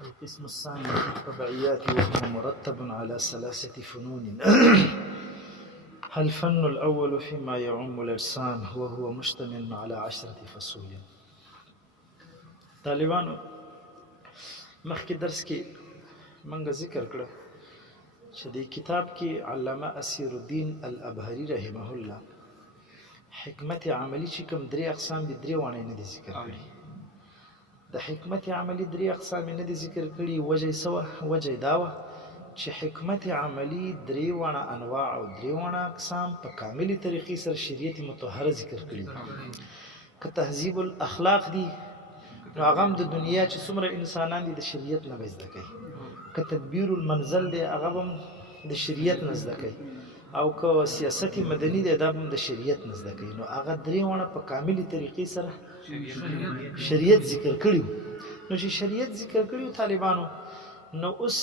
القسم الثاني في الطبعيات وهو مرتب على 3 فنون. الفن الأول فيما يعم الأجسام وهو مشتمل على 10 فصول. طالبانو مخکې درس کې منګه ذکر کړه چې د کتاب کې علامه اسیر الدین الابهری رحمه الله حکمت عملی چې کوم 3 اقسام دي 3 وانه نه دي ذکر کړي. د حکمت عملی 3 اقسام نه دي ذکر کړي. وجه داوه چې حکمت عملی 3 وانه انواع او 3 وانه اقسام په کاملی طریقې سره شریعت مطهره ذکر کړي. که تهذیب الاخلاق دي نو هغه د دنیا چې څومره انسانان دي د شریعت نه زده کوي. که تدبیر المنزل دی هغه هم د شریعت نه زده کوي، او که سیاست مدني دی دا هم د شریعت نه زده کوي. نو هغه 3 وانه په کاملی طریقې سره شریعت ذکر کړي. نو چې شریعت ذکر کړي طالبانو، نو اوس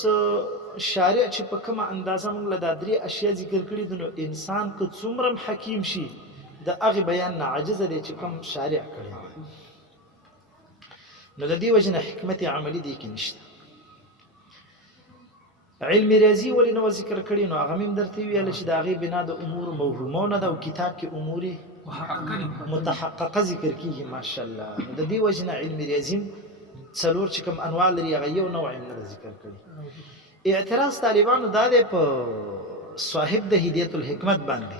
شارع چې په کومه اندازه موږ له دا 3 اشیاء ذکر کړي دي، نو انسان که څومره حکیم شي د هغه بیان نه عاجز دی چې کوم شارع کړي. نو د دې وجنه حکمت عملی دی کې نشته. علم ریاضي ولې نو ذکر کړي، نو هغه مم درته ویل چې د هغه بنا د امور موهومونه ده او کتاب کې امور متحققه ذکر کیږي. ماشاءالله د دې وجنه علم ریاضي څلور چې کوم انواع لري هغه یو نوع نه ذکر کړي. اعتراض طالبانو دا دی په صاحب د هدایت الحکمت باندې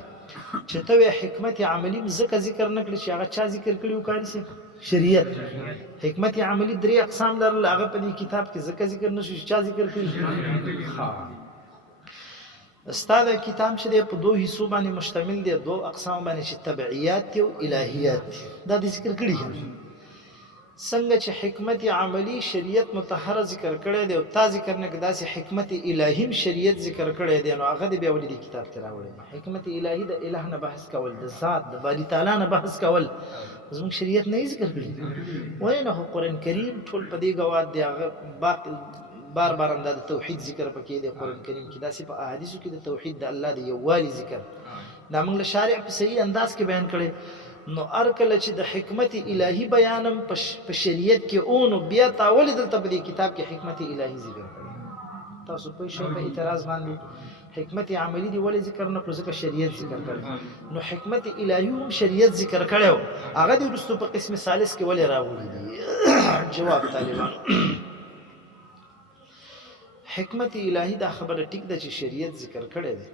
چې ته حکمت عملی ځکه ذکر نه کړي چې هغه چا ذکر کړي وکړي سي شریعت. حکمت عملی 3 اقسام لرل هغه په دې کتاب کې ځکه ذکر نشو چې چا ذکر کړي. ها استاد کتاب چې په 2 حصو باندې مشتمل دی، 2 اقسام باندې چې تبعیات او الہیات دا ذکر کړي. څنګه چې حکمت عملی شریعت مطهره ذکر کړي دی او تا ذکر نه کدا سي حکمت الہیم شریعت ذکر کړي دی، نو هغه بیا ولې د کتاب ته راوړي. حکمت الہی د الہ نه بحث کول، د ذات د باری تعالی نه بحث کول زموږ شریعت نه ذکر کړي. وای نه قرآن کریم ټول په دې غواد دی. هغه بار بار انداز توحید ذکر پکې دی قرآن کریم کې، داسې په احادیثو کې د توحید د الله د یووالي ذکر دا موږ له شارع په صحیح انداز کې بیان کړي. نو هر کله چې د حکمت الہی بیانم په شریعت کې اونو بیا تاول دلته په دې کتاب کې حکمت الہی ذکر کړي. تاسو په شی په اعتراض باندې حکمت عملی دی ولې ذکر نه کړو ځکه شریعت ذکر کړي. نو حکمت الہی هم شریعت ذکر کړو، هغه د رستو په قسم ثالث کې ولې راوړي دي. جواب طالبانو حکمت الہی دا خبره ټیک ده چې شریعت ذکر کړي دي،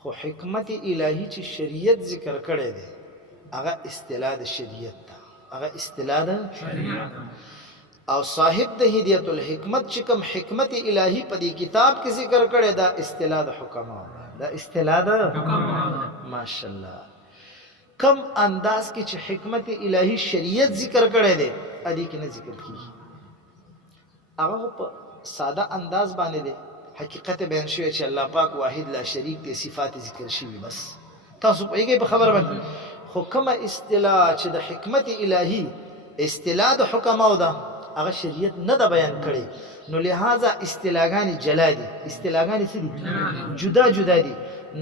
خو حکمت الہی چې شریعت ذکر کړي دي هغه اصطلاح د شریعت ده، هغه اصطلاح ده شریعت. او صاحب د هدایت الحکمت چې کوم حکمت الہی په دې کتاب کې ذکر کړي دا اصطلاح د حکما، دا اصطلاح د حکما. ماشاءالله کم انداز کې چې حکمت الہی شریعت ذکر کړي دي ادي کې نه ذکر کیږي. هغه په ساده انداز باندې دی حقیقت بیان شوی چې الله پاک واحد لا شریک دی، صفات ذکر شوی. بس تاسو په یوه خبر باندې خو کومه اصطلاح چې د حکمت الہی اصطلاح د حکما او ده هغه شریعت نه د بیان کړي، نو لہذا اصطلاحګانی جلا دي، اصطلاحګانی څه دي جدا جدا دي.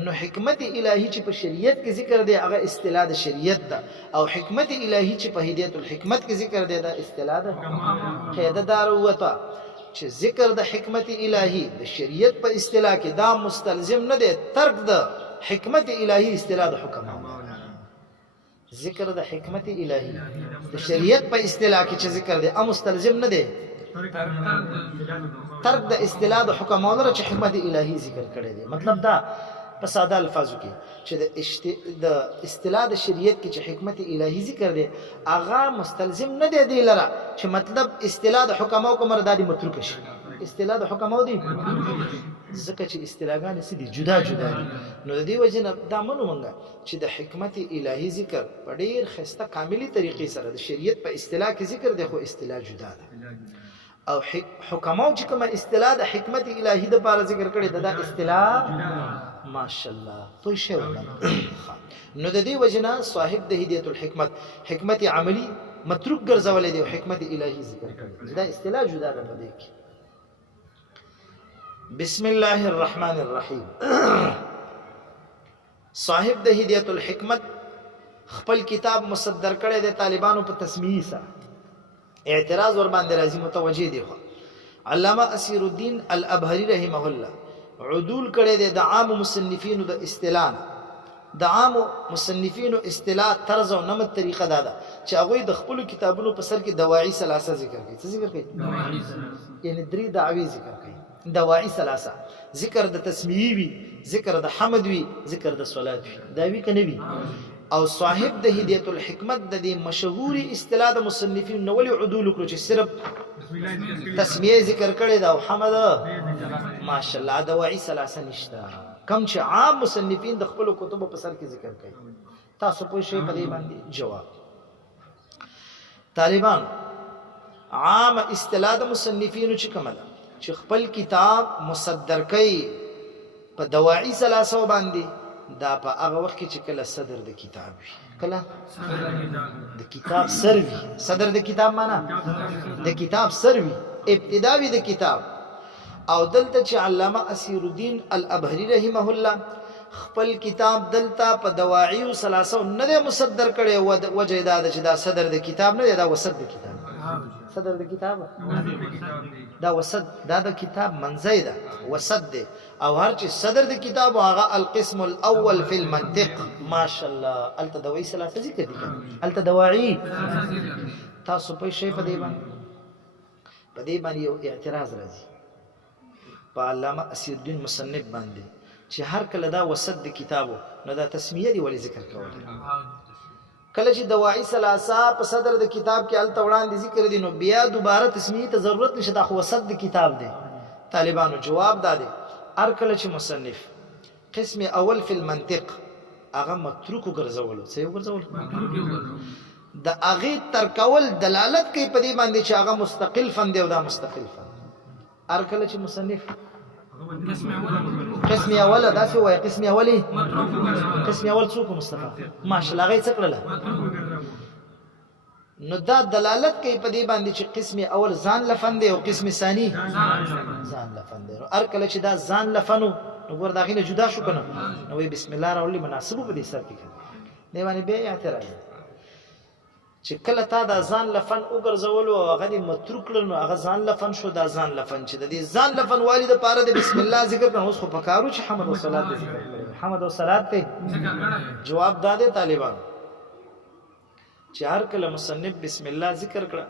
نو حکمت الہی چې په شریعت کې ذکر دی هغه اصطلاح د شریعت ده، او حکمت الہی چې په هدایت الحکمت کې ذکر دی دا اصطلاح ده. قاعده دار وته چې ذکر د حکمت الہی د شریعت په اصطلاح کې دا مستلزم نه دی ترک د حکمت الہی اصطلاح د حکما. ذکر د حکمت الہی د شریعت په اصطلاح کې چې ذکر دی ا مستلزم نه دی ترک د اصطلاح د حکما لره چې حکمت الہی ذکر کړی دی. مطلب دا په ساده الفاظو کې چې د اصطلاح د شریعت کې چې حکمت الہی ذکر دی هغه مستلزم نه دی دی لره چې مطلب اصطلاح د حکما کوم ردادي متروک شي. اصطلاح د حکما دی ځکه چې اصطلاحګان سدي جدا جدا دي. نو د دې وجه نه دا منو مونږه چې د حکمت الہی ذکر په ډیر خسته کاملی طریقې سره د شریعت په اصطلاح کې ذکر دی، خو اصطلاح جدا ده. او حکما چې کومه اصطلاح د حکمت الہی د لپاره ذکر کړي دا اصطلاح ماشاءالله تو شی ولا. نو د دې وجه نه صاحب د هدایت الحکمت حکمت عملی متروک ګرځولې دی او حکمت الہی ذکر کړي دا اصطلاح جدا ده. په دې کې بسم الله الرحمن الرحیم صاحب د هدایت الحکمت خپل کتاب مصدر کړی د طالبانو په تسمیه سره اعتراض ور باندې راځي متوجه دی. خو علامه اسیر الدین الابهری رحمه الله عدول کړي دي د عام مصنفینو د اصطلاح، د عام مصنفینو اصطلاح طرز او نمط طریقه ده چې هغه د خپل کتابونو په سر کې دواعی ثلاثه ذکر کوي. څه ذکر کوي؟ دواعی ثلاثه، یعنی درې دعوی ذکر کوي. دواعی ثلاثه، ذکر د تسمیه وی، ذکر د حمد وی، ذکر د صلات وی، دا وی کنه وی. او صاحب د هدایت الحکمت د دې مشهوري اصطلاح د مصنفین نو ولي عدول کړو چې صرف تسمیه ذکر کړي دا او حمد ماشاءالله دواعی ثلاثه نشته. کم چې عام مصنفین د خپل کتب په سر کې ذکر کوي. تاسو په شی په دې باندې جواب. طالبان عام اصطلاح د مصنفینو چې کومه ده چې خپل کتاب مصدر کوي په دواعی ثلاثه باندې، دا په هغه وخت کې چې کله صدر د کتاب وي، کله د کتاب سر وي. صدر د کتاب معنا د کتاب سر وي، ابتدا وي د کتاب. او دلته چې علامه اسیر الدین الابهری رحمه الله خپل کتاب دلته په دواعی او ثلاثه نه مصدر کړي، وجه دا چې دا صدر د کتاب نه دی، دا وسط د کتاب. صدر د کتاب دا وسط، دا د کتاب منځي ده، وسط ده. او هر چې صدر د کتاب هغه القسم الاول فی المنطق. ماشاءالله الته دواعی ثلاثه ذکر دي، الته دواعی. تاسو په شی په دې باندې یو اعتراض راځي په علامه اسیر الدین مصنف باندې چې هر کله دا وسط د کتابو نو دا تسمیه دی ولې ذکر کول؟ کله چې دواعی ثلاثه په صدر د کتاب کې الته وړاندې ذکر دي نو بیا دوباره تسمیه ته ضرورت نشته، دا خو وسط د کتاب دی. طالبانو جواب دادی هر کله چې مصنف قسم اول فی المنطق هغه متروک ګرځول، څه یو ګرځول د هغه ترکول دلالت کوي په دې باندې چې هغه مستقل فن دی او دا مستقل فن. هر کله چې مصنف قسم اول دا څه وایي، قسم اولی قسم اول څوک مصطفی ماشاءالله هغه څه کړل نو دا دلالت کوي په دې باندې چې قسم اول ځان لفن دی او قسم ثانی ځان لفن دی. هر کله چې دا ځان لفنو نو ور داخله جدا شو کنه نو وی بسم الله راولي مناسبه په دې سر کې نه باندې به اعتراض چې کله تا دا ځان لفن وګرځول او هغه دې متروک کړل نو هغه ځان لفن شو. دا ځان لفن چې د دې ځان لفن والد پاره د بسم الله ذکر کړه، اوس خو پکارو چې حمد او صلات دې ذکر کړي. حمد او صلات ته جواب داده طالبان چې هر کله مصنف بسم الله ذکر کړه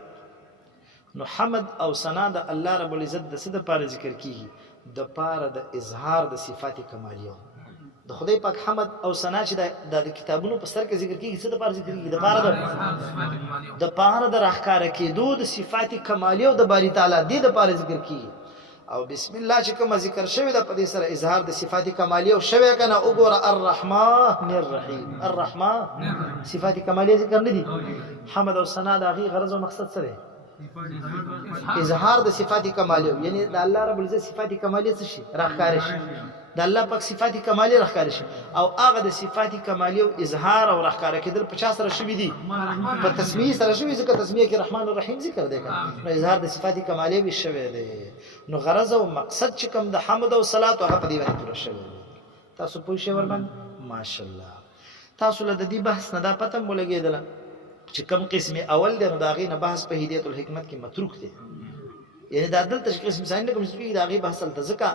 نو حمد او ثنا د الله رب العزت د څه د پاره ذکر کیږي؟ د پاره د اظهار د صفات کمالیه. د خدای پاک حمد او ثنا چې د کتابونو په سر کې ذکر کیږي څه د پاره ذکر کیږي؟ د پاره د راخکاره کېدو د صفات کمالیه او د باری تعالی د پاره ذکر کیږي. او بسم الله چې کوم ذکر شوی د په دې سره اظهار د صفات کمالیه او شوی کنه وګوره الرحمن الرحیم. الرحمن صفات کمالیه ذکر نه دي. حمد او ثنا د هغه غرض او مقصد څه دی؟ اظهار د صفات کمالیه، یعنی د الله رب العزت صفات کمالیه څه شي؟ راخکاره شي. د الله پاک صفات کمالیه راخکاره شي او هغه د صفات کمالیه او اظهار او راخکاره کېدل 50 سره شوی دي، په تسمیه سره شوی. ځکه تسمیه کې رحمان الرحیم ذکر دی کنه نو اظهار د صفات کمالیه وی شوی دی. نو غرض او مقصد چې کوم د حمد او صلات هغه په دې باندې پوره شوی دی. تاسو پوه شئ ورمن ماشاءالله. تاسو له دې بحث نه دا پته مولګیدل چې کوم قسم اول دی نو دا غي نه بحث په هدایت الحکمت کې متروک دی، یعنی دا دلته قسم ثاني کوم څه دا غي بحث تل ځکه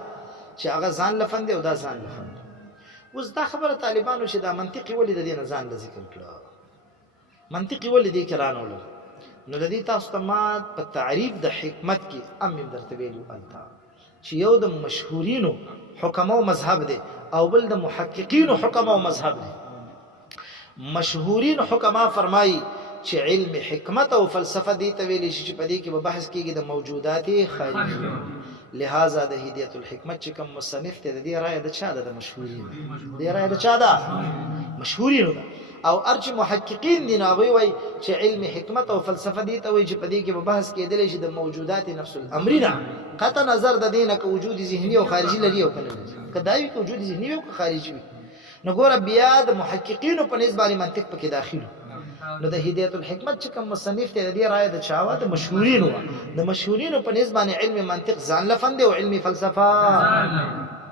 چې هغه ځان لفن دی او دا ځان لفن. اوس دا خبره طالبانو چې دا منطقي ولې د دې نه ځان ذکر کړه، منطقي ولې دې کړهانو نو د دې تاسو ته ما په تعریف د حکمت کې ام درته ویلو انت چې یو د مشهورینو حکما او مذهب دی او بل د محققینو حکما او مذهب دی. مشهورین حکما فرمایي چې علم حکمت او فلسفه دی ته ویل شي چې په دې کې به بحث کیږي د موجودات خارجي. لہذا د هدایت الحکمت چې کوم مصنف ته د دې رائے د چا د مشهورین دی رائے د چا ده؟ مشهورین. او ارچ محققین دي ناوي وای چې علم حکمت او فلسفه دی ته وای چې په دې کې به بحث کېدل شي د موجودات نفس الامرنا قطع نظر د دینه ک وجود ذهنی او خارجي لري او کنه کداوی ک وجود ذهنی او خارجي وي. نو ګوره بیا د محققین په نسبت منطق پکې داخلو. نو د هدایت الحکمت چې کوم مصنف ته د دې رائے د چاوا د مشهورینو په نسبت علم منطق ځان لفن دی او علم فلسفه.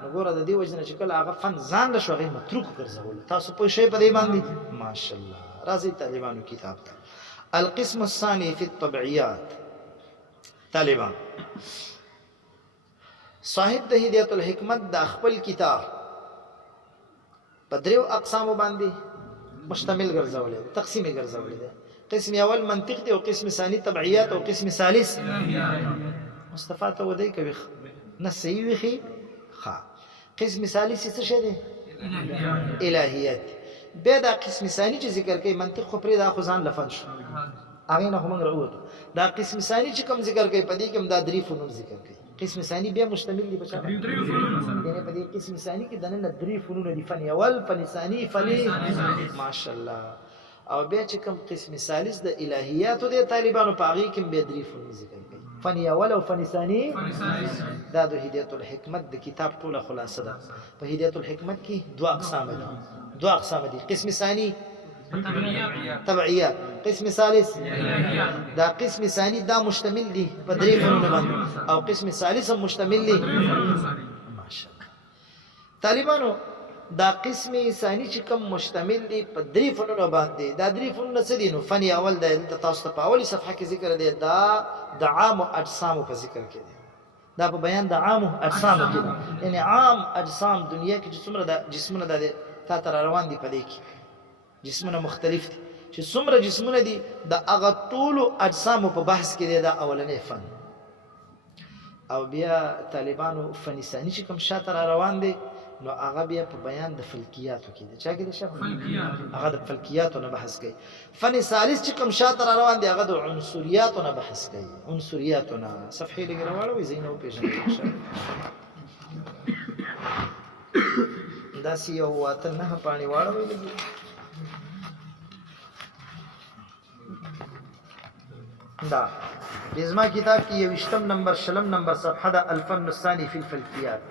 نو ګوره د دې وجنه چې کله هغه فن ځان له شوغي متروک ګرځول. تاسو په شی په دې باندې ماشاءالله راځي طالبانو کتاب ته القسم الثاني في الطبعيات. طالبان صاحب د هدایت الحکمت د خپل کتاب په دریو اقسامو باندې مشتمل ګرځولې، تقسیم ګرځولې ده. قسم اول منطق دی او قسم ثاني طبعیات او قسم ثالث مصطفی ته ودی کوي نه صحیح وخی ها. قسم ثالث څه شه دی؟ الهیات. به دا قسم ثاني چې ذکر کوي منطق خو پرې دا خو ځان لفظ شو هغه نه هم راوته. دا قسم ثاني چې کوم ذکر کوي په دې کې هم دا درې فنون ذکر کوي. قسم ثاني بیا مشتمل دی بچا یعنی په دې قسم ثاني کې دنه درې فنون دي، فن اول، فن ثاني، فن ماشاءالله. او بیا چې کوم قسم ثالث د الهیات د طالبانو په هغه کې به درې فنون ذکر کوي، فن اول او فن ثاني. دا د هدایت الحکمت د کتاب ټوله خلاصه ده. په هدایت الحکمت کې دوه اقسام دي. قسم ثاني طبعیات، قسم ثالث دا قسم ثاني دا مشتمل دي په درې فنون باندې او قسم ثالث هم مشتمل دي ماشاءالله. طالبانو دا قسم ثاني چې کوم مشتمل دي په درې فنون باندې، دا درې فنون څه دي؟ نو فن اول د تاسو ته په اولی صفحه کې ذکر دی، دا د عام اجسام په ذکر کې دی. دا په بیان د عام اجسام کې دی، یعنی عام اجسام دنیا کې چې څومره د جسمونه د تا تر روان دي په دې کې جسمونه مختلف دي، چې څومره جسمونه دي د هغه ټولو اجسامو په بحث کې دی دا اولنی فن. او بیا طالبانو فن ثاني چې کوم شاته را روان دي نو هغه بیا په بیان د فلکیاتو کې دی. چا کې دی شاف هغه د فلکیاتو نه بحث کوي. فن ثالث چې کوم شاته را روان دي هغه د عنصریاتو نه بحث کوي. عنصریاتو نه صفحې لګ راوړو زینو پیژنې دا سی یو واته نه پانی واړوي لګي. دا بزما کتاب کی 20 نمبر 20 نمبر صفحه د الفن الثاني في الفلكيات.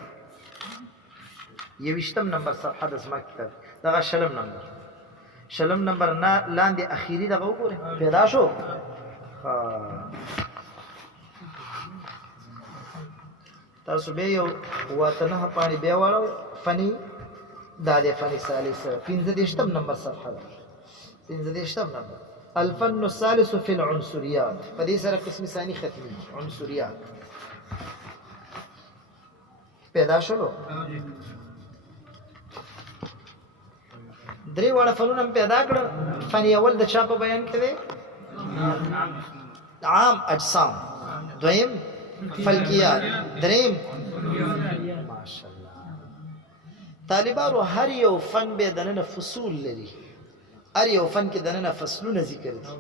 20 نمبر صفحه د زما کتاب دا 20 نمبر نه لاندې اخیری دغه وګوره پیدا شو. تاسو به یو واته نه پانی بیا واړو فنی دا د فن ثالث 15 نمبر صفحه 15 نمبر الفن الثالث في العنصريات. فدي سره قسم ثاني ختمي عنصريات پیدا شلو. درې وړه فنون پیدا کړ. فن اول د چا په بیان کې دی؟ عام اجسام، دویم فلکیات، دریم ماشاءالله. طالبانو هر یو فن به دنه فصول لري، هر یو فن کې دنه فصلونه ذکر دي.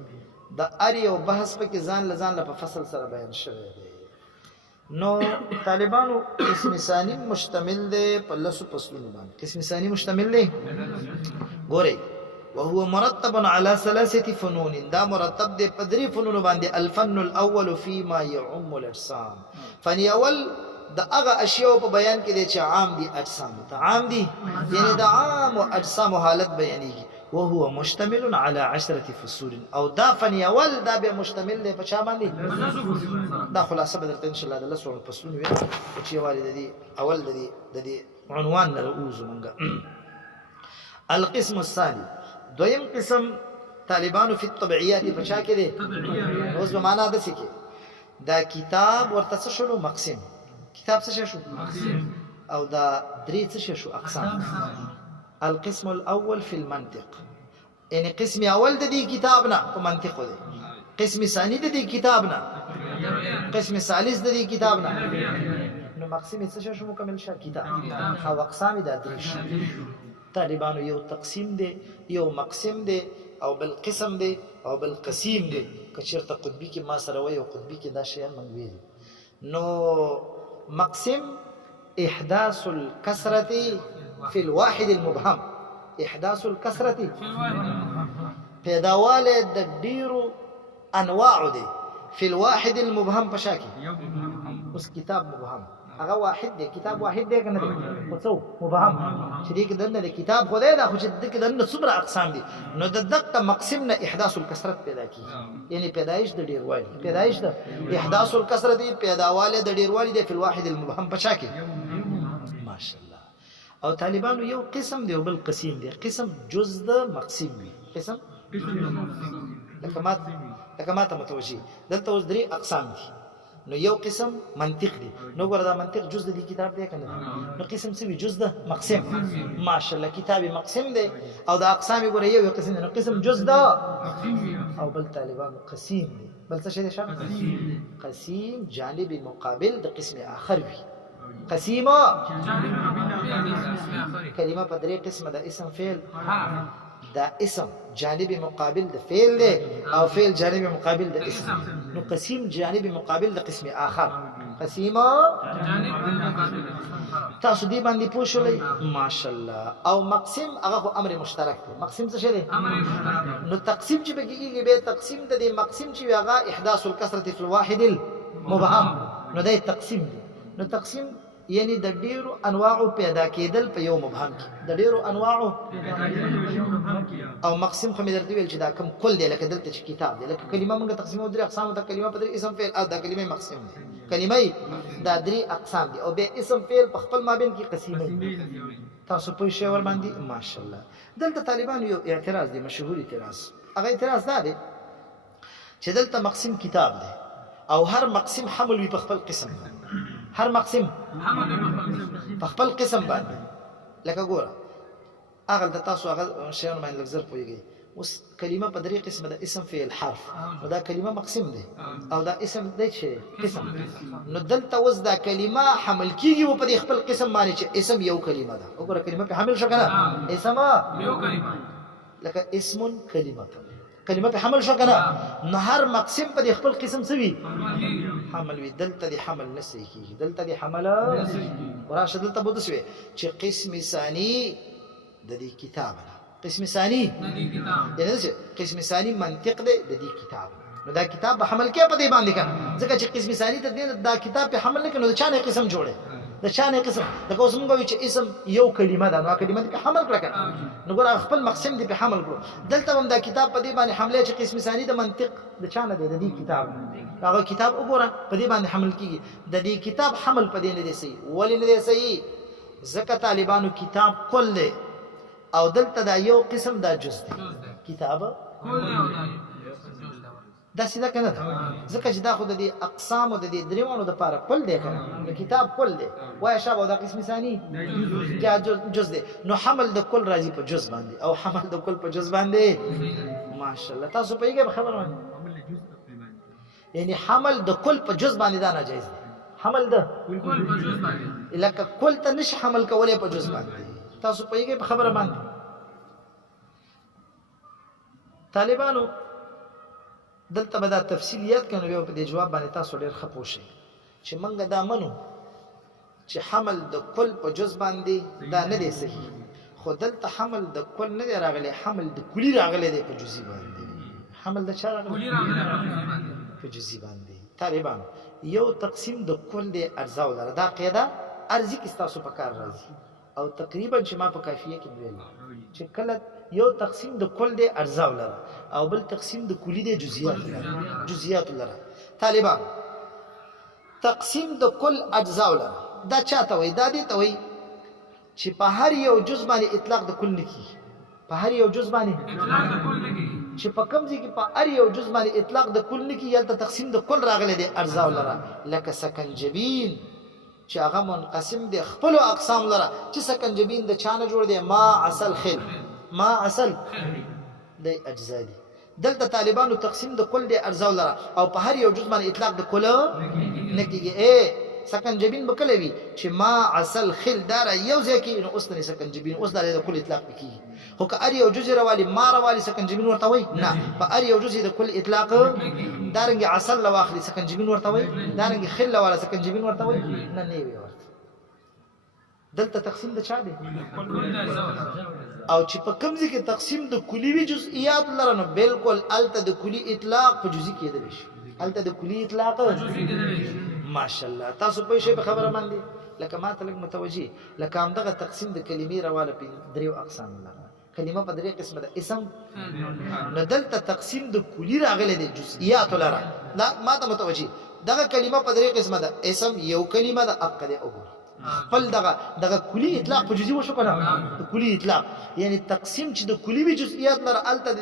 د هر یو بحث په کې ځان له په فصل سره بیان شوی دی. نو طالبانو قسم ثانی مشتمل دی په لسو فصلونو باندې. قسم ثانی مشتمل دی ګورئ وهو مرتب على 3 فنون. دا مرتب دی په 3 فنونو باندې. الفن الاول فيما يعم الاجسام. فن اول د هغه اشیاء په بیان کې دی چې عام دي اجسام ته، عام دي یعنی د عام اجسام حالت بیانېږي. وهو مشتمل على 10 فصول. او دا فن اول دا به مشتمل دی په چا باندې؟ دا خلاصه به درته ان شاء الله د لسو فصلونو وي چې والد دي اول د دې عنوان نه راوځو مونږه. القسم الثاني دویم قسم طالبانو فی الطبعیات په چا کې دی؟ اوس به معنا د څه کې دا کتاب ورته څه شلو؟ مقسم. کتاب څه شو؟ مقسم. او دا درې څه شو؟ اقسام. القسم الاول في المنطق، يعني قسم اول د دې کتابنا په منطق دی، قسم ثاني د دې کتابنا، قسم ثالث د دې کتابنا. نو مقسم څه شو؟ مکمل شو کتاب. او اقسام د درې شو. طالبانو یو تقسیم دی، یو مقسم دی، او بل قسم دی، او بل قسیم دی. کچیرته قطبی کې ما سره وای او قطبی کې دا شی من ویل. نو مقسم احداث الكسرة في الواحد المبهم. احداث الكسرة پیداواله د ډیرو انواع دي في الواحد المبهم پشاکی. اوس کتاب مبهم هغه واحد دی، کتاب واحد دی کنه دی خو څو مبهم چې دې کې دنه د کتاب خدای دا خو چې دې کې دنه څومره اقسام دي. نو د دقه مقسم نه احداث الکثرت پیدا کیږي، یعنی پیدایش د ډیروالي، پیدایش د احداث الکثرت دی پیداواله د ډیروالي دی په الواحد المبهم پشاکی. ماشاءالله. او طالبانو یو قسم دی او بل قسم دی. قسم جز د مقسم وي. قسم لکه ما ته متوجي دلته اوس درې اقسام دي نو یو قسم منطق دی نو ګوره دا منطق جز د دې کتاب دی کنه نو قسم څه وي جز د مقسم ماشاءالله کتاب مقسم دی او د اقسام ګوره یو قسم دی نو قسم جز د او بل طالبان قسیم دی بل څه شي دی قسیم جانب مقابل د قسم آخر وي قسیم کلمه په درې قسمه د اسم فعل دا اسم جانب مقابل د فعل دی او فعل جانب مقابل د اسم نو قسیم جانب مقابل د قسم آخر قسیم تاسو دې باندې پوه شئ ماشاءالله او مقسم هغه امر مشترک دی مقسم څه شی دی نو تقسیم چې بګیږي به تقسیم د دې مقسم چې هغه احداث الكسره في الواحد المبهم نو دا تقسیم دی نو تقسیم یعنی د ډیرو انواعو پیدا کېدل په یو مبهم کې د ډیرو انواعو او مقسم خو مې درته ویل چې دا کوم کل دی لکه دلته چې کتاب دی لکه کلمه موږ تقسیمو درې اقسام ته کلمه په درې اسم فعل او دا کلمه مقسم دی کلمه دا درې اقسام دي او به اسم فعل په خپل مابین کې قسیمه تاسو په شی ور باندې ماشاءالله دلته طالبان یو اعتراض دی مشهور اعتراض هغه اعتراض دا دی چې دلته مقسم کتاب دی او هر مقسم حمل وي په خپل قسم هر مقسم په خپل قسم باندې لکه ګوره هغه د تاسو هغه شیانو باندې لږ زر پوهیږئ اوس کلمه په درې قسمه د اسم فعل حرف نو دا کلمه مقسم دی او دا اسم دی چې قسم نو دلته اوس دا کلمه حمل کیږي په دې خپل قسم باندې چې اسم یو کلمه ده وګوره کلمه په حمل شو کنه اسم یو کلمه لکه اسم کلمه کلمه په حمل شو کنه نو هر مقسم په خپل قسم سوي حمل وي دلته دی حمل نسي کیږي دلته دی حمل وراشه دلته بده شوی چې قسم ثاني د دې کتاب قسم ثاني د دې کتاب یعنی چې قسم ثاني منطق دی د دې کتاب نو دا کتاب په حمل کې په دې باندې کنه ځکه چې قسم ثاني ته دا کتاب په حمل نه کنه د چانه قسم جوړه د چانه قسم د کوم غوي چې اسم یو کلمه ده نو کلمه په حمل کړه نو ګور خپل مقسم دی په حمل کړو دلته هم دا کتاب په دې باندې حمله چې قسم ثاني د منطق د چانه دی د دې کتاب هغه کتاب وګوره په دې باندې حمل کیږي د دې کتاب حمل په دې نه دی صحیح ولې نه دی صحیح ځکه طالبانو کتاب کل دی او دلته دا یو قسم دا جز دی کتاب کل دی دا سیده کنه ځکه چې دا خو د دې اقسام او د دې دریوانو د پاره کل دی کنه د کتاب کل دی وای شابه دا قسم ثاني یا جز دی نو حمل د کل راځي په جز باندې او حمل د کل په جز باندې ماشاءالله تاسو په یوه خبره باندې یعنی حمل د کل په جز باندې دا ناجایز دی حمل د کل په جز باندې لکه کل ته نش حمل کولای په جز باندې تاسو په یوه خبره باندې طالبانو دلته به دا تفصیلیات کنه به په دې جواب باندې تاسو ډېر ښه پوه شئ چې موږ دا منو چې حمل د کل په جز باندې دا نه دی صحیح خو دلته حمل د کل نه دی راغلی حمل د کلی راغلی دی په جزئی باندې حمل د چا راغلی په جزئی باندې طالبان یو تقسیم د کل دی ارزاو لره دا قاعده ارزي کې تاسو په کار راځي او تقریبا چې ما په کافیه کې ویل چې کله یو تقسیم د کل دی ارزاو لره او بل تقسیم د کلی دی جزئیات لره طالبان تقسیم د کل اجزاو لره دا چاته وای دا دي ته وای چې په هر یو جز باندې اطلاق د کل نکی په هر یو جز باندې اطلاق د کل نکی چې په کوم ځای کې په هر یو جز باندې اطلاق د کل نکی یلته تقسیم د کل راغلی دی ارزاو لره لکه سکنجبین چې هغه منقسم دی خپل اقسام لره چې سکنجبین د چانه جوړ دی ما اصل خل ما اصل د اجزا دي دلته طالبانو تقسیم د کل دی ارزاو لره او په هر یو جز باندې اطلاق د کل نکیږي سکنجبین بکله وی چې ما اصل خل دار یو ځای کې نو اوس نه سکنجبین اوس د کل اطلاق بکی خو که ار یو جز روالي ما روالي سکنجبین ورته وای نه په ار یو جز د کل اطلاق دارنګ اصل لواخلي سکنجبین ورته وای دارنګ خل ولا سکنجبین ورته وای نه نه وی ورته دلته تقسیم د چا دی او چې په کوم ځای کې تقسیم د کلی وی جزئیات لره نو بالکل الته د کلی اطلاق په جزئی کېدل شي الته د کلی اطلاق ماشاءالله تاسو په شی په خبره باندې لکه ما ته لګ متوجي لکه هم دغه تقسیم د کلمې رواله په دریو اقسام لره کلمه په درې قسمه ده اسم نو دلته تقسیم د کلی راغلی دی جزئیات لره لا ما ته متوجي دغه کلمه په درې قسمه ده اسم یو کلمه ده عقد اوګور خپل دغه کلی اطلاق په جزئی وشو کنه د کلی اطلاق یعنی تقسیم چې د کلی وی جزئیات لره الته د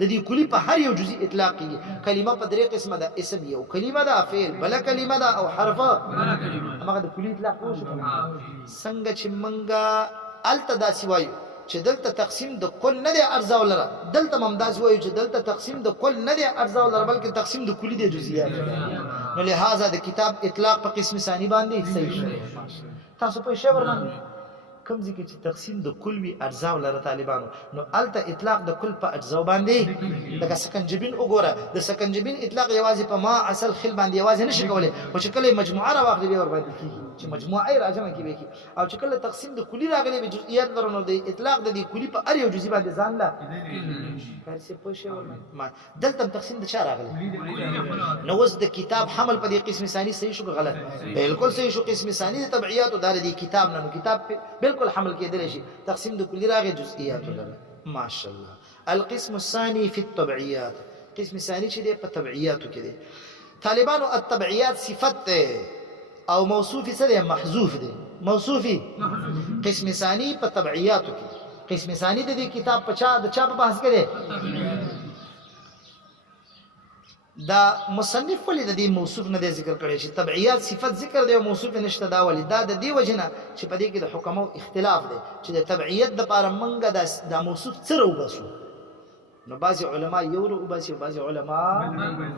د دې کلی په هر یو جزئی اطلاق کیږي کلمه په درې قسمه ده اسم یو کلمه ده فعل بل کلمه ده او حرف هغه د کلی اطلاق وشو څنګه چې منګه الته داسې وایو چې دلته تقسیم د کل نه دی ارزا ولره دلته ممداز وایو چې دلته تقسیم د کل نه دی ارزا ولره بلکې تقسیم د کلی دی جزئیات نو لہذا د کتاب اطلاق په قسم ثانی باندې صحیح شو تاسو په شی ورمن کوم ځکه چې تقسیم د کل وی ارزا ولره طالبانو نو الته اطلاق د کل په اجزا باندې لکه سکنجبین وګوره د سکنجبین اطلاق یوازې په ما اصل خل باندې یوازې نشي کولای او چې کله مجموعه را واخلي به ور باندې کیږي چې مجموعه ای راځم کې به کی او چې کله تقسیم د کلی راغلي به جزئیات ورونو د اطلاق د دې کلی په ار یو جزئی باندې ځان لا کارسي پوښه ورما دلته تقسیم د چا راغلي نو اوس د کتاب حمل په دې قسم ثانی صحیح شو غلط بالکل صحیح شو قسم ثانی د تبعیات او د دې کتاب نه کتاب بالکل حمل کېدل شي تقسیم د کلی راغلي جزئیات لره ماشاءالله القسم الثاني في التبعيات قسم ثاني چې د تبعیاتو کې دي طالبانو التبعیات صفت او موصوفی څه دی محذوف دی موصوفی قسم ثانی په تبعیاتو کې قسم ثانی د دې کتاب په چا د چا په بحث کې دی دا مصنف ولې د دې موصوف نه ذکر کړی چې تبعیات صفت ذکر دی او موصوف نشته دا ولې دا د دې وجنه چې په دې کې د حکمو اختلاف دی چې د تبعیت د لپاره منګه د موصوف سره وباسو نو بعض علما یو رو وباسي او بعض علما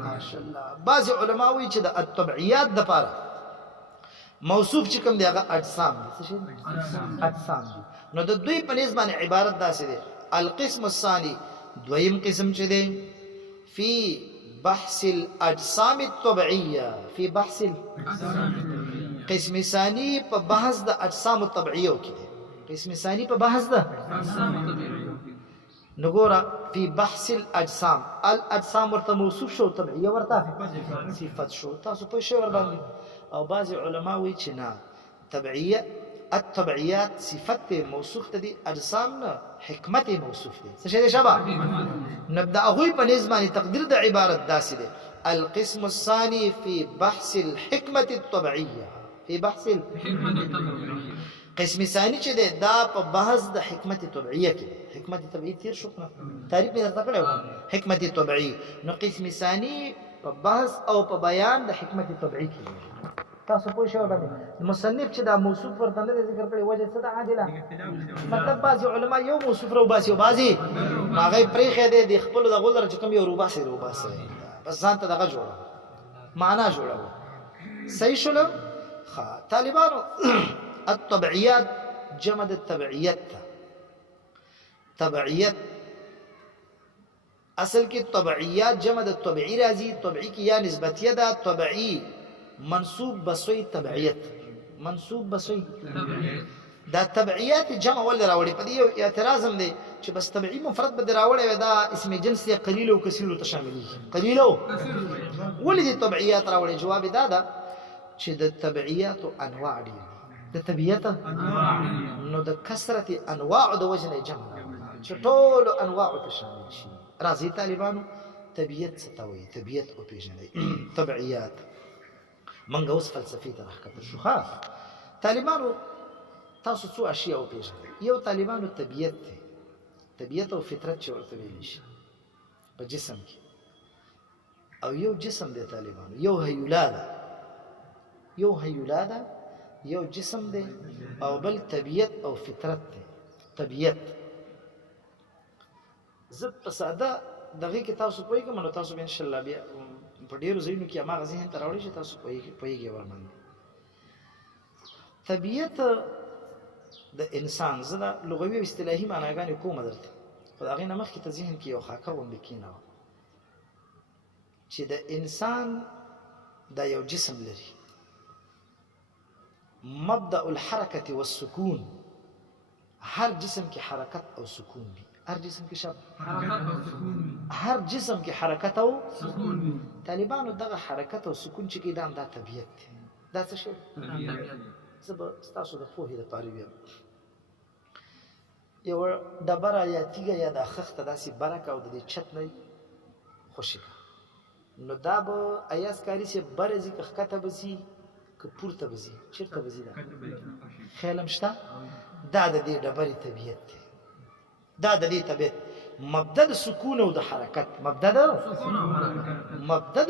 ماشاءالله بعض علما وایي چې د تبعیات د لپاره موصوف چې کوم دی هغه اجسام دي څه شي اجسام دي نو د دوی په نسبت باندې عبارت داسې دی القسم الثاني دویم قسم چې دی فی بحث الاجسام الطبيعيه في بحث قسم ثاني په بحث د اجسام الطبيعيه کې دی قسم ثاني په بحث د نګورا في بحث الاجسام الاجسام ورته موصوف شو طبيعيه ورته صفت شو تاسو په شی ور باندې او بعض علماء وی چې نه تبعیه التبعیات صفت موصوف تدي اجسام نه حکمت موصوف دي څه شي شبا نبدا غوی په نسبت تقدیر د عبارت داسې ده القسم الثاني في بحث الحكمه الطبيعيه في بحث الحكمه الطبيعيه قسم ثاني چې ده دا په بحث د حکمت طبيعيه کې حکمت طبيعيه تیر شو تعریف یې درته کړو حکمت طبيعيه نو قسم ثاني په بحث او په بیان د حکمت طبيعي کې تاسو پوه شئ باندې مصنف چې دا موصوف ورته نه ذکر کړی وجه څه ده عادله مطلب بعض علما یو موصوف رو باسي او بعضي هغه پرې خېده د خپل د غولر چې کوم یو رو باسي بس ځان ته دغه جوړه معنا جوړه صحیح شول ها طالبانو الطبعيات جمع التبعيات تبعيات اصل کې طبعيات جمع د طبيعي راځي طبيعي کې یا نسبتيه ده طبيعي منصوب بسوي تبعیت منصوب بسوي دا تبعیات جمع ول راوړي په دې اعتراض هم دی چې بس تبعی مفرد به راوړي دا اسم جنس یې قلیل او کثیر ته شاملي قلیل او ولې تبعیات راوړي جواب دا ده چې د تبعیات انواع دي د تبعیات نو د کثرت انواع د وجنه جمع چې ټول انواع ته شامل شي راځي طالبانو تبعیت څه ته وایي تبعیت او پیژنې تبعیات منګه اوس فلسفي ته راکته شو ها طالبانو تاسو څو اشیاء او پیژنئ یو طالبانو طبیعت او فطرت چې ورته ویل شي په جسم کې او یو جسم دی طالبانو یو هیولا ده یو جسم دی او بل طبیعت او فطرت دی طبیعت زه په ساده دغه کې تاسو پوهیږئ نو تاسو ان شاء الله بیا په ډیرو ځایونو کې هغه ذهن ته راوړي چې تاسو پوهیږئ ورمنه طبیعت د انسان زړه لغوي او اصطلاحي معناګانې کومه درته خو هغه نه مخکې ته ذهن کې یو خاکه وندې کینه چې د انسان دا یو جسم لري مبدأ الحركه والسكون هر جسم کې حرکت او سکون وي هر جسم کې هر جسم کې حرکت او سکون طالبانو دغه حرکت او سکون چې دا طبیعت دی دا څه شی زب تاسو د فوهې د طالبانو یو دبره یا تیګه یا د خخته داسې برکه او د چت نه خوشی نو دا به ایاس کاری چې برزي کخته بزي که پورته بزي چیرته بزي دا خیالم شته دا د دې دبرې طبیعت دی دا د دې طبیعت مبدا د سکون او د حرکت مبدا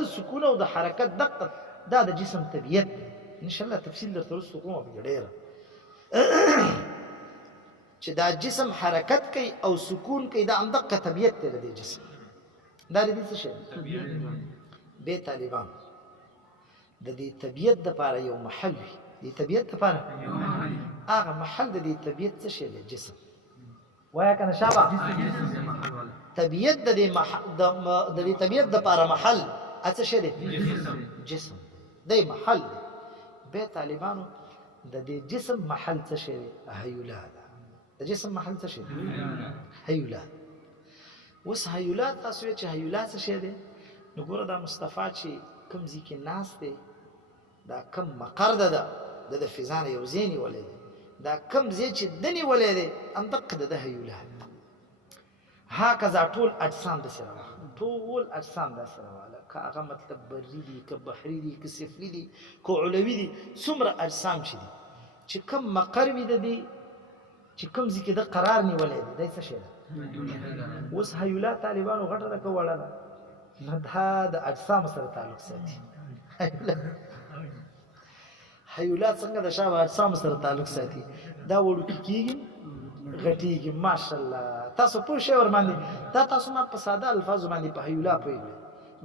د سکون او د حرکت دقه دا د جسم طبیعت ان شاء الله تفصیل درته وروسته کوم په ډیره چې دا جسم حرکت کوي او سکون کوي دا هم دقه طبیعت دی د جسم دا د دې څه شی به طالبان د دې طبیعت د لپاره یو محل وي د طبیعت لپاره هغه محل د دې طبیعت څه شی دی جسم وایا کنه شابه طبیعت د دې طبیعت د لپاره محل څه شی دی جسم دی محل دی به طالبانو د دې جسم محل څه شی دی هیولا د جسم محل څه شی دی هیولا اوس هیولا تاسو چې هیولا څه شی دی نو ګوره دا مصطفی چې کوم ځای کې ناست دی دا کوم مقر ده د فضا نه یو ځای نیولی دی دا کوم ځای چې ده نیولی دی همدقه د ده هیولا هکذا ټول اجسام داسې راواخله ټول اجسام داسې راواله که هغه مطلب بري دي که بحري دي که سفلي دي که علوي دي څومره اجسام چې دي چې کوم مقر وي د دې چې کوم ځای کې ده قرار نیولی دی دی څه شی ده اوس هیولا طالبانو غټه ده که وړه ده نو دا د اجسامو سره تعلق ساتي هیولا څنګه د شابه اجسامو سره تعلق ساتي دا وړوکي کېږي غټېږي ماشاءالله تاسو پوه شئ ورباندې دا تاسو ما په ساده الفاظو باندې په هیولا پوهېږئ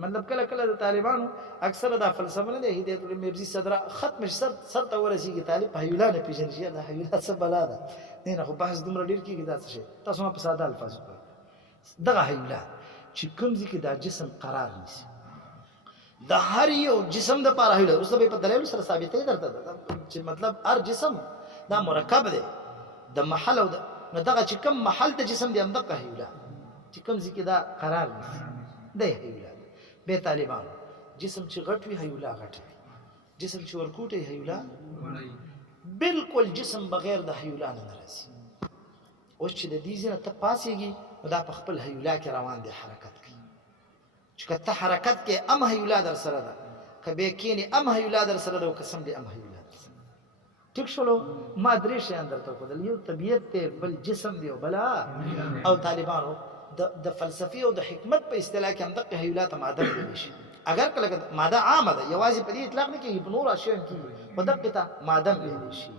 مطلب کله کله د طالبانو اکثره دا فلسفه نه دی هدایت المبزي صدره ختم شي سر ته ورسېږي طالب په هیولا نه پېژني چې دا هیولا څه بلا ده نه نه خو بحث دومره ډېر کېږي دا څه شی تاسو ما په ساده الفاظو پوهېږئ دغه هیولا چې کوم ځای کې دا جسم قرار نیسي د هر یو جسم د لپاره هیولا اوس به په دلایلو سره ثابتې درته چې مطلب هر جسم دا مرکب دی د محل او نو دغه چې کوم محل د جسم دی همدغه هیولا چې کوم ځای کې دا قرار نیسي دی هیولا به طالبانو جسم چې غټ وي هیولا غټ وي جسم چې ورکوټ وي هیولا بالکل جسم بغیر د هیولا نه راځي اوس چې د دې ځای نه ته پاسېږي دا په خپل هیولا کې روان دی حرکت کوي چې که ته حرکت کې ام هیولا در سره ده که بیا کښېنې ام هیولا در سره ده او قسم دی ام هیولا در سره ټیک شولو ما درې شیان درته وښودل یو طبیعت دی بل جسم دی او بله او طالبانو د فلسفي او د حکمت په اصطلاح کې همدغه هیولا ته ماده ویلی شي اگر کله ماده عامه ده یوازې په دې اطلاق نه کېږي په نورو اشیاو هم کېږي خو دغې ته ماده ویلی شي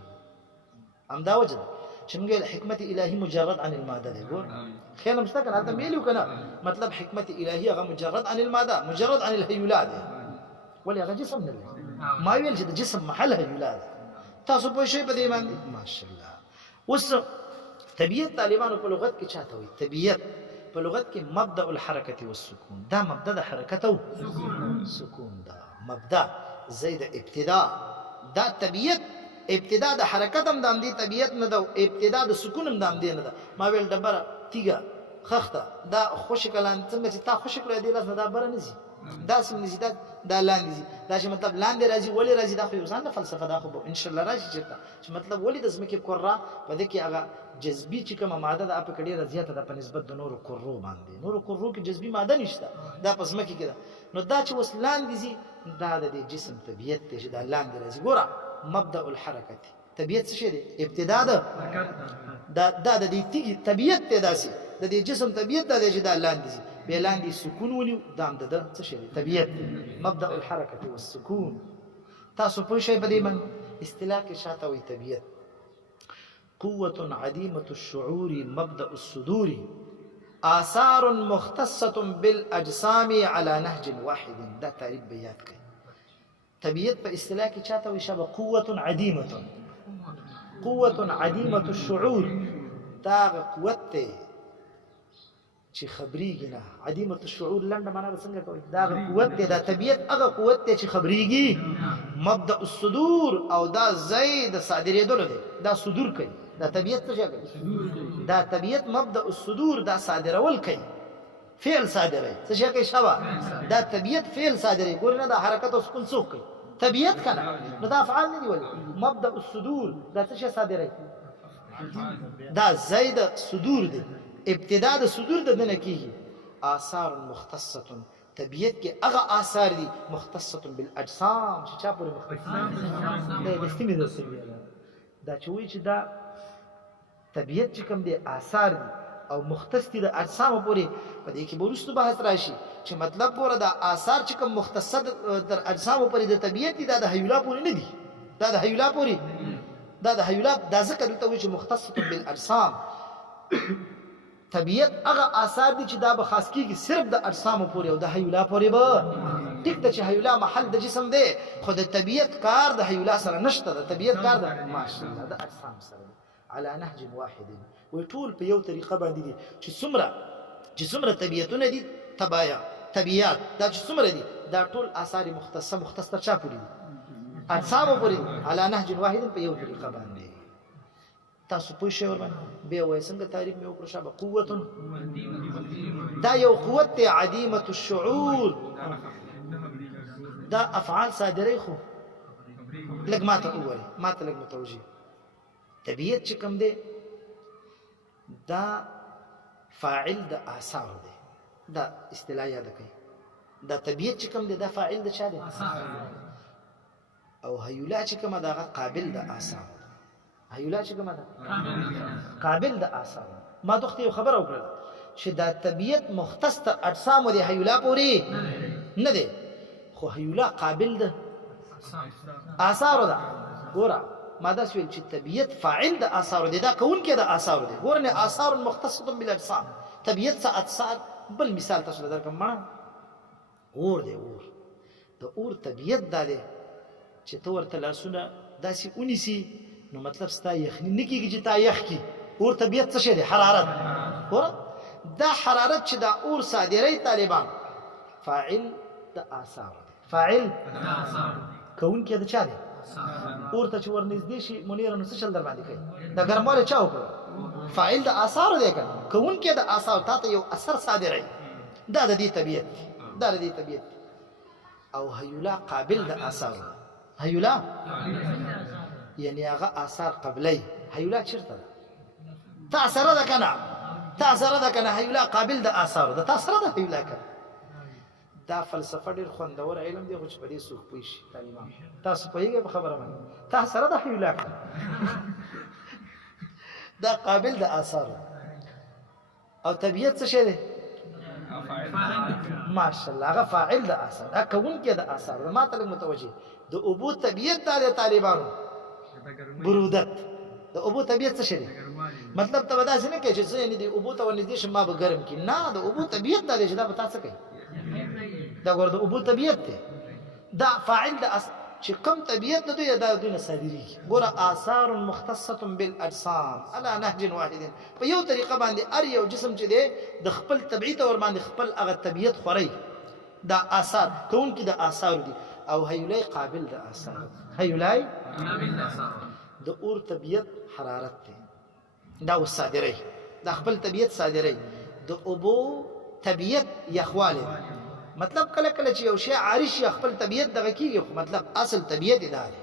همدا وجه ده چې موږ حکمت الهي مجرد عن الماده دی ګور خیال هم شته که نه هلته ویلي که نه مطلب حکمت الهي هغه مجرد عن الماده مجرد عن الهیولا دی ولې هغه جسم نه دی ما ویل چې د جسم محل هیولا دی تاسو پوه شئ په دې باندې ماشاءالله اوس طبیعت طالبانو په لغت کې چاته وایي طبیعت په لغت کې مبدا الحرکت والسکون دا مبدا د حرکت او سکون دا مبدا زید ابتدا دا طبیعت ابتدا د حرکت هم دام دی طبیعت نه ده ابتدا د سکون هم دام دی نه ده ما ویل ډبره تیږه خښته دا خوشې کلان څنګه چې تا خوشې کړی دی لاس نه دا بره نه ځي داسې نه ځي دا لاندې ځي دا چې مطلب لاندې راځي ولې راځي دا خو یو ځانله فلسفه دا خو به انشاءالله راشي چېرته چې مطلب ولې د ځمکې کره په دې کې هغه جذبي چې کومه ماده ده هغه پکې ډېره زیاته ده په نسبت د نورو کرو باندې نورو کرو کې جذبي ماده نشته دا په ځمکې کې ده نو دا چې اوس لاندې ځي دا د دې جسم طبیعت دی چې دا لاندې راځي ګوره مبدا الحرکت طبیعت څه شی دی ابتدا ده دا د دې تیږې طبیعت دی داسې د دې جسم طبیعت دا دی چې دا لاندې ځي بیا لاندې سکون ونیو دا هم د ده څه شی دی طبیعت دی مبدا الحرکت والسکون تاسو پوه شئ په دې باندې اصطلاح کې شاته وایي طبیعت قوة عديمة الشعور مبدأ الصدور آثار مختصة بالأجسام على نهج واحد دا تعریف به یاد کړئ طبیعت په اصطلاح کې چاته وایي شابه قوة عدیمة الشعور دا هغه قوت دی چې خبرېږي نه عدیمة الشعور لنډه معنا به څنګه کوئ دا هغه قوت دی دا طبیعت هغه قوت دی چې خبرېږي مبدأ الصدور او دا ځای د صادرېدلو دی دا صدور کوي دا طبیعت څه شی کوي دا طبیعت مبدأ الصدور دا صادرول کوي فعل صادروي څه شی کوي شابه دا طبیعت فعل صادروي ګورې نه دا حرکت او سکون څوک کوي طبیعت که نه نو دا افعال نه دي ولې مبدأ الصدور دا څه شی صادروي دا ځای د صدور دی ابتدا د صدور د دنه کېږي آثار مختصة طبیعت کې هغه آثار دي مختصة بالاجسام چې چا پورې مختص دی دستي مې درته ویله دا چې وایي چې دا طبیعت چې کوم دی آثار دي او مختص دي د اجسامو پورې. په دې کې به وروستو بحث راشي چې مطلب ګوره دا آثار چې کوم مختص در اجسامو پورې د طبیعت دي دا د هیولا پورې نه دي، دا د هیولا پورې، دا د هیولا دا ځکه دلته وایي چې مختصة بالاجسام. طبیعت هغه آثار دي چې دا به خاص کېږي صرف د اجسامو پورې او د هیولا پورې به. ټیک ده چې هیولا محل د جسم دی خو د طبیعت کار د هیولا سره نشته، د طبیعت کار د ماشاءالله د اجسام سره دی. على نهج واحد وی ټول په یو طریقه باندې دي چې څومره طبیعتونه دي طبیعات دا چې څومره دي دا ټول آثار مختص تر چا پورې دي؟ اجسامو پورې دي. على نهج واحد په یو طریقه باندې. تاسو پوه شئ ورباندې بیا وایي څنګه تعریف مې وکړو شابه قوت دا یو قوت دی عدیمة الشعور. دا افعال صادرې خو لږ ماته ووایي ماته لږ متوجه. طبیعت چې کوم دی دا فاعل د آثارو دی، دا اصطلاح یاد کړئ. دا طبیعت چې کوم دی دا فاعل د چا دی؟ او هیولا چې کومه دا هغه قابل د آثار. هیولا چې کومه ده قابل د آثار. ما دوخته یو خبره وکړه چې دا طبیعت مختص د اجسامو دی هیولا پورې نه دی، خو هیولا قابل د آثارو ده. ګوره ما داسې ویل چې طبیعت فاعل د آثارو دی، دا کوونکی د آثارو دی. ګوره نه آثار مختصة بالاجسام. طبیعت څه اجسام بل مثال تاسو درکړم مړه اور دی. اور د اور طبیعت دا دی چې ته ورته لاسونه داسې ونیسي نو مطلب ستا یخني نه کېږي چې تا یخ کړي. اور طبیعت څه شی دی؟ حرارت. ګوره دا حرارت چې دا اور صادروي طالبان فاعل د آثار دی. فاعل کوونکی د چا دی؟ اور ته چې ورنږدې شي منیره نو څه چل در باندې کوي؟ دا ګرموالی چا وکړه؟ فاعل د آثارو دی که کوونکی د آثارو تا ته یو اثر صادروي. دا د دې طبیعت دی، دا د دې طبیعت دی. او هیولا قابل د آثارو دی. هیولا یعنی هغه آثار قبلی. هیولا چیرته ده؟ تا سره ده کنه؟ تا سره ده کنه؟ هیولا قابل د آثارو ده، تا سره ده هیولا کنه؟ دا فلسفه ډېر خوندور علم دی خو چې په دې څوک پوه شي طالبان. تاسو پوهېږئ په خبره باندې؟ تا سره ده هیولا کنه؟ دا قابل د آثارو. او طبیعت څه شی دی؟ ماشاءالله هغه فاعل د آثار، هغه کوونکی د آثار. ما ته لږ متوجه. د اوبو طبیعت دا دی طالبانو برودت. د اوبو طبیعت څه شی دی؟ مطلب ته به داسې نه کوي چې زه یعنې د اوبو ته ورنږدې شم ما به ګرم کړي. نه، د اوبو طبیعت دا دی چې دا به تا څه کوي؟ دا ګوره د اوبو طبیعت دی. دا فاعل د چې کوم طبیعت د دوی دا دوی نه صادرېږي. ګوره آثار مختصة بالاجسام على نهج واحد. په یو طریقه باندې هر یو جسم چې دی د خپل طبیعي طور باندې خپل هغه طبیعت خوري. دا آثار کوونکي د آثارو دي. او هیولای قابل د آثار. هیولای د اور طبیعت حرارت دی، دا اوس صادروي، دا خپل طبیعت صادروي. د اوبو طبیعت یخوالی. مطلب کله کله چې یو شی عارض شي خپل طبیعت دغه کېږي، خو مطلب اصل طبیعت یې دا دی.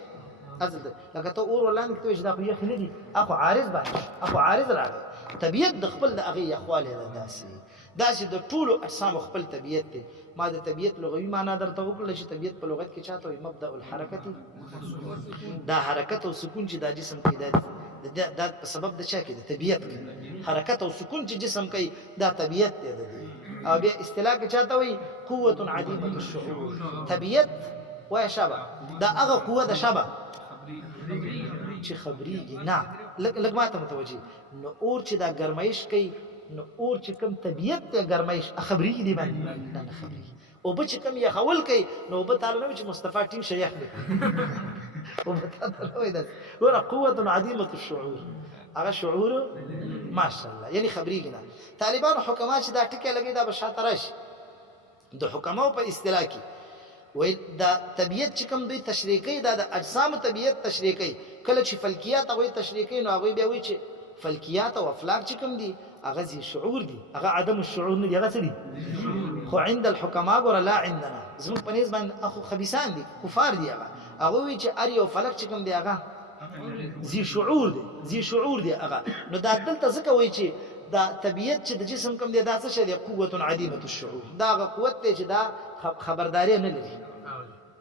اصل لکه ته اور ولاندې کته چې دا خو یخ نه دي، اخو عارض باندې اخو عارض راغی. طبیعت د خپل د هغې یخوالی ده. داسې د ټولو اجسامو خپل طبیعت دی. ما د طبیعت لغوي معنا درته وکړله چې طبیعت په لغت کې چاته وایي مبدأ الحرکت. دا حرکت او سکون چې دا جسم کوي دا په سبب د چا کې د طبیعت کې حرکت او سکون چې جسم کوي دا طبیعت دی. او بیا اصطلاح کې چاته وایي قوة عدیمة الشعور. طبیعت وایه شبه دا هغه قوه ده شبه چې خبریږي. نه لږ ماته متوجه. نو اور چې دا ګرمایش کوي نو اور چې کوم طبیعت ته ګرمایش خبریږي دی باندې نه خبریږي. اوبه چې کوم یخول کوي نو اوبه تعالی نه چې مصطفی ټیم شه یخ دی. اوبه تعالی وایي دا ګوره قوة عدیمة الشعور. هغه شعور ماشاءالله یعنی خبریږي نه. طالبانو حکما چې دا ټکی لګي دا به شاته راشي. د حکماو په اصطلاح کې وایي دا طبیعت چې کوم دوی تشریح کوي دا د اجسامو طبیعت تشریح کوي. کله چې فلکیات هغوی تشریح کوي نو هغوی بیا وایي چې فلکیات او افلاک چې کوم دي هغه ذي شعور دي، هغه عدم الشعور نه دي، هغه څه دي؟ خو عند الحکما ګوره لا عندنا زموږ په نسبت باندې اخو خبیثان دي، کفار دي. هغه وایي چې هر یو فلک چې کوم دی هغه ذي شعور دی، ذي شعور دی هغه. نو دا دلته ځکه وایي چې دا طبیعت چې د جسم کوم دی دا څه شی دی؟ قوة عدیمة الشعور. دا هغه قوت دی چې دا خبرداری نه لري،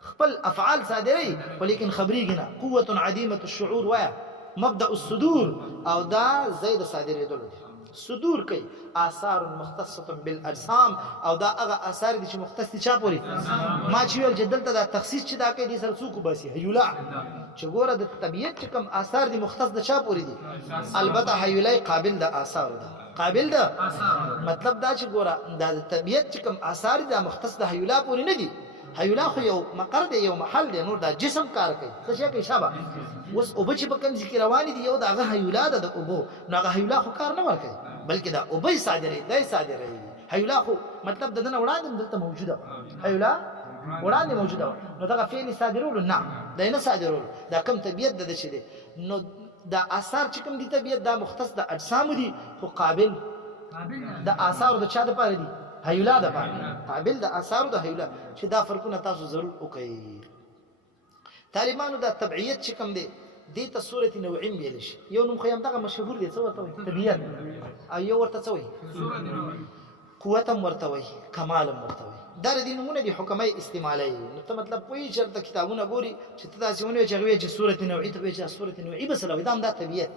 خپل افعال صادروي ولیکن خبریږي نه. قوة عدیمة الشعور وایه مبدأ الصدور او دا زید صادرېدلو دی. صدور کوي آثار مختصه بالاجسام او دا هغه آثار دي چې مختص دي چا پورې ما چې ویل چې دلته دا تخصیص چې دا کوي دي سره څوک باسي هیولا چې ګوره د طبیعت چې کوم آثار دي مختص د چا پورې دي البته هیولای قابل د آثار ده قابل ده مطلب دا چې ګوره دا د طبیعت چې کوم آثار دي مختص د هیولا پورې نه دي هیولا خو یو مقر دی یو محل دی نور دا جسم کار کوي څه شي کوي شابه اوس اوبه چې په کوم ذکر رواني دي یو دا هغه هیولا ده د اوبو نو هغه هیولا خو کار نه ورکوي بلکې دا اوبه صادري دی صادري هیولا خو مطلب د دنه وړاندې دلته موجوده هیولا وړاندې موجوده نو دا فعل صادرول نه دا نه صادرول دا کوم طبيعت د شي دي نو دا آثار چې کوم دي طبيعت دا مختص د اجسام دي خو قابل د آثار د چا د پاره دي هیولا د پاره قابل د آثار د هیولا چې دا فرقونه تاسو ضرور وکړئ طالبانو دا تبعیت چې کوم دي دې ته صورت نوعی ویل شي یو نوم خو هم دغه مشهور دي څه ورته وایي طبیعت او یو ورته څه وایي قوت هم ورته وایي کمال هم ورته وایي دا د دې نومونه دي حکمای استعمالي نو ته مطلب پوهې چې د کتابونه ګوري چې ته داسې ونه چې هغه چې صورت نوعی ته وایي چې صورت نوعی بس له دا طبیعت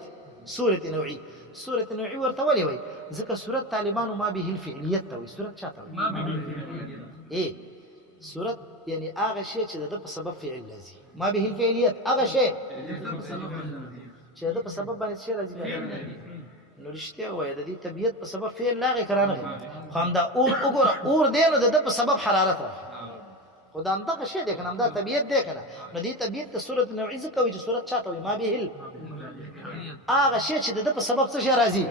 صورت نوعی صورت نوعی ورته ولې وایي ځکه صورت طالبانو ما به الفعلیت ته وایي صورت چاته وایي ما به الفعلیت صورت يعني هغه شی چې د په سبب فعل لازم ما به الفعلیت هغه شی چې د په سبب باندې شی راځي نو رښتیا وایي د دې طبیعت په سبب فعل لاغه کرانه خو هم دا اور وګوره اور دی نو د په سبب حرارت راځي خو دا هم دغه شی دی کنه هم دا طبیعت دی کنه نو دې طبیعت ته صورت نوعی ځکه وایي چې صورت چاته وایي ما به هغه شی چې د په سبب څه شی راځي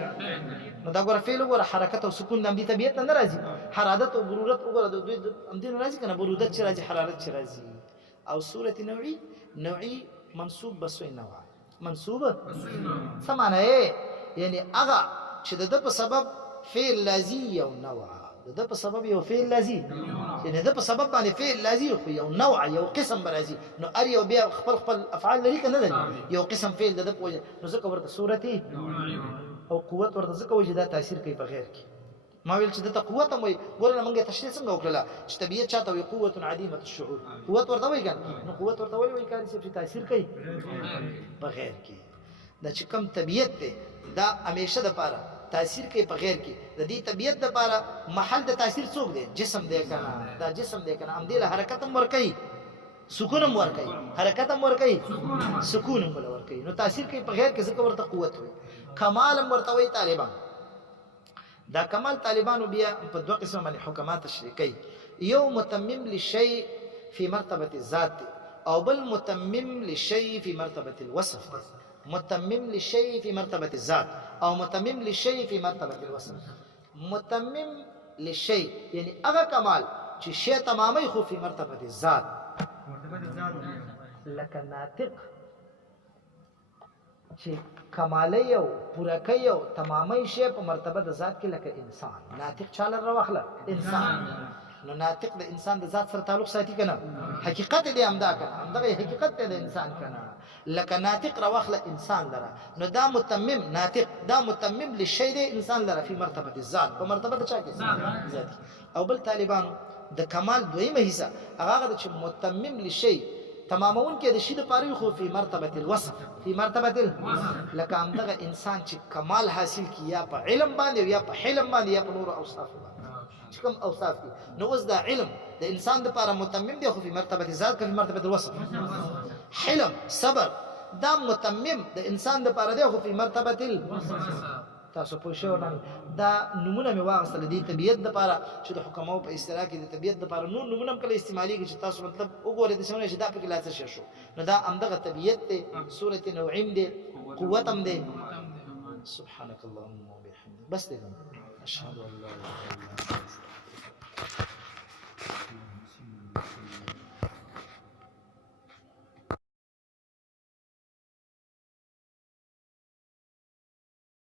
نو دا ګوره فعل وګوره حرکت او سکون د دې طبیعت نه راځي حرارت او برودت وګوره د دوی هم دې راځي کنه برودت چې راځي حرارت چې راځي او صورت نوعی منصوب بسوی نوع منصوب څه معنی یعنی هغه چې د په سبب فعل لازم یو نوع د په سبب یو فعل لازم یعنی د په سبب باندې فعل لازم خو یو نوع یو قسم برازي نو ار یو بیا خپل افعال لري کنه لري یو قسم فعل د په نو ځکه ورته صورت او قوت ورته ځکه وجه دا تاثیر کوي په غیر کې ما ویل چې د قوت هم وي ګورنه موږ تشریح څنګه وکړه چې طبيعت چاته وي قوت عديمه الشعور قوت ورته وي کنه نو قوت ورته وي کاری چې تاثیر کوي په غیر کې دا چې کوم طبيعت ده دا همیشه د پاره تاثیر کوي په غیر کې د دې طبيعت د پاره محل د تاثیر څوک دی جسم دی کنه دا جسم دی کنه هم دې حرکت هم ور کوي سکون هم ور کوي حرکت هم ور کوي سکون هم ور کوي نو تاثیر کوي په غیر کې ځکه ورته قوت وي کمال هم ورته وي طالبان دا کمال طالبانو بیا په دوه قسمه باندې حکمات تشریح کوي یو متمم للشيء في مرتبه الذات او بل متمم للشيء في مرتبه الوصف متمم للشيء في مرتبه الذات او متمم للشيء في مرتبه الوصف متمم للشيء يعني هغه کمال چې شی تمامي خو په مرتبه الذات لکه ناطق چې کمالی او پوره کوي او تمامي شی په مرتبه د ذات کې لکه انسان ناطق چاله راوخله انسان نو ناطق د انسان د ذات سره تعلق ساتي کنه حقیقت دې همدا کنه همدا حقیقت دې د انسان کنه لکه ناطق راوخله انسان لره نو دا متمم ناطق دا متمم للشی دې انسان لره په مرتبه الذات په مرتبه د چا کې ذات او بل طالبانو د کمال دویمه حصہ هغه چې متمم للشی تمامون کې د شی د پاره خو په مرتبه الوصف په مرتبه لکه همدغه انسان چې کمال حاصل کی یا په علم باندې یا په حلم باندې یا په نور اوصاف باندې چې کوم اوصاف دي نو اوس دا علم د انسان د لپاره متمم دی خو په مرتبه ذات کې په مرتبه الوصف حلم صبر دا متمم د انسان د لپاره دی خو په مرتبه الوصف تاسو په شو دا نمونه می واغستل دي طبيعت د لپاره چې د حکمو په اصطلاح کې د طبيعت د لپاره نور نمونه کله استعمالي کې چې تاسو مطلب وګورئ د څونه چې دا په کې لاسه شو نو دا امدغه طبيعت ته صورت نوعیم دي قوت هم دي سبحانك اللهم وبحمدك بس دې اشهد ان لا اله الا